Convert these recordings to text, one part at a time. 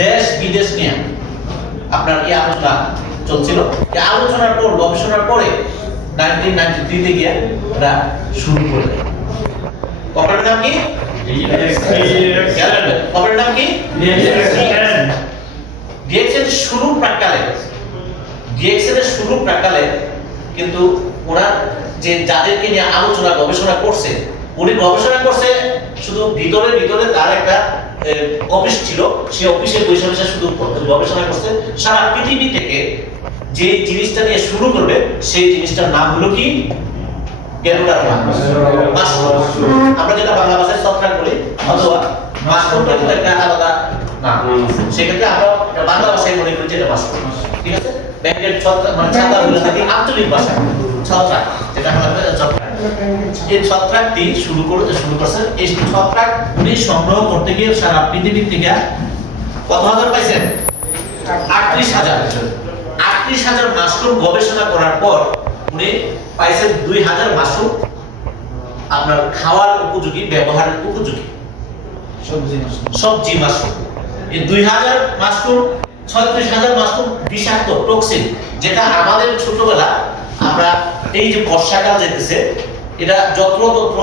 দেশ বিদেশ নিয়ে আপনার এই আলোচনা চলছিল। এই আলোচনার পর গবেষণার পরে 1993 তে গিয়ে ওরা শুরু করে দেয়। কোম্পানির নাম কি? কোম্পানির নাম কি? ডিএক্সএন শুরু প্রাক্কালে কিন্তু ওরা যে যাদেরকে নিয়ে আলোচনা গবেষণা করছে, উনি গবেষণা করছে শুধু ভিতরে তার একটা অফিস ছিল, সেই অফিসে বসে বসে শুধু গবেষণা করছে। সারা পৃথিবী থেকে যে জিনিসটা নিয়ে শুরু করবে সেই জিনিসটার নাম হলো কি? ক্যালকুলার মাশরুম। আমরা যেটা বাংলা ভাষায় ছত্রাক বলি, অথবা মাশরুমটা কিন্তু একটা আলাদা নাম। সেক্ষেত্রে আমরা বাংলা ভাষায় মনে করি যেটা মাশরুম, ঠিক আছে? ব্যাংকের ছত্রাক মানে ছাতা বলে থাকি আঞ্চলিক ভাষায় ছত্রাক, যেটা আমরা ছত্রাক। এই ছত্রাকটি শুরু করছেন। এই ছত্রাক উনি সংগ্রহ করতে গিয়ে সারা পৃথিবী থেকে কত হাজার পাইছেন? 38,000 মাশরুম গবেষণা করার পর উনি পাইছেন 2,000 মাশরুম আপনার খাওয়ার উপযোগী, ব্যবহারের উপযোগী সবজি মাশরুম। এই 2,000 মাশরুম 36,000 মাশরুম বিষাক্ত টক্সিন, যেটা আমাদের ছোটবেলা আমরা এই যে বর্ষাকাল যেতেছে, এটা যত্রতত্র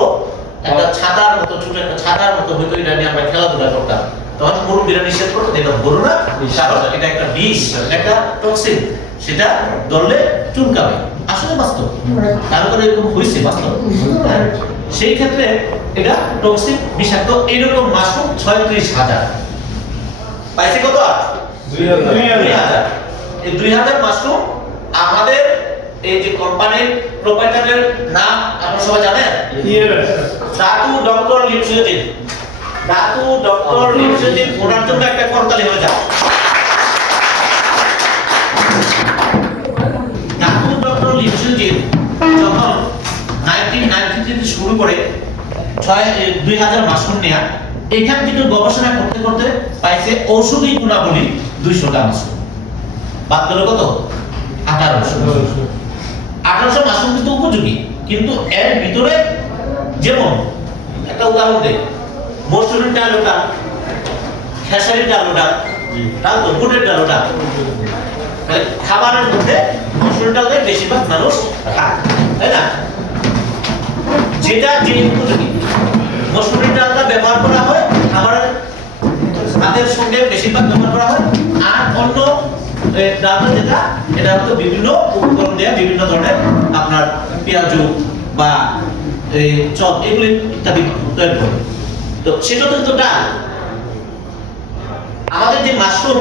একটা ছাতার মতো, ছোট একটা ছাতার মতো হয়তো, এটা নিয়ে আমরা খেলাধুলা করতাম। তখন মুরব্বীরা নিষেধ করতো এটা বলো না, কারণ এটা একটা বিষ, একটা টক্সিন, সেটা ধরলে চুলকাবে। আসলে বাস্তব, তারপরে এরকম হয়েছে বাস্তব। সেই ক্ষেত্রে এটা টক্সিক বিষাক্ত এরকম মাশরুম 36,000 পাইছে। কত? 2,000। এই 2,000 মাশরুম আমাদের এই যে কোম্পানির প্রোপাইটারের নাম আপনারা সবাই জানেন? Datuk doctor লিপসিউজিন। ওনার জন্য একটা করতালি হয়ে যায়। দাতু ডক্টর লিপসিউজিন যখন 1993 শুরু করে 2,000 মাশরুম নেয়া, এখান থেকে গবেষণা করতে করতে পাইছে ঔষধি গুণাবলী 200টা মাশরুম। বাদ গেল কত? 1800 মাশরুম কিন্তু উপযোগী, কিন্তু এর ভিতরে যেমন একটা উদাহরণ দেই, মসুরির ডাল ওটা, খেসারির ডাল ওটা, ডাল তো বুটের ডাল ওটা, খাবারের মধ্যে মসুরির ডালটাই বেশিরভাগ মানুষ খায়, তাই না? যেটা যে উপযোগী মসুরির ডালটা ব্যবহার করা হয় খাবারের ভাতের সঙ্গে বেশিরভাগ ব্যবহার করা হয়। আর অন্য ডালটা যেটা, এটা হয়তো বিভিন্ন উপকরণ দেয়া, বিভিন্ন ধরনের আপনার পেঁয়াজু বা চপ এগুলি ইত্যাদি তৈরি করে। তো সেটা তো ডাল। আমাদের যে মাশরুম